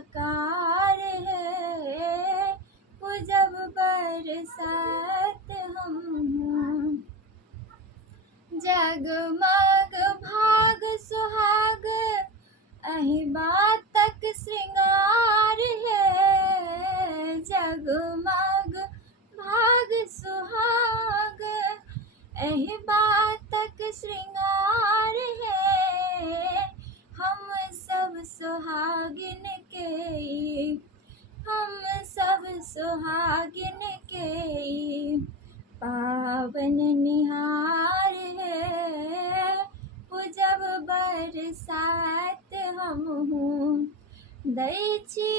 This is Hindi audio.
साकार है, पूजब बरसात हम। जगमग भाग सुहाग अहि बातक श्रृंगार है, जगमग भाग सुहाग एहि बातक श्रृंगार है। हम सब सुहागिन के, हम सब सुहागिन के पावन निहार है, पूजब बरसात हमहूँ दै छी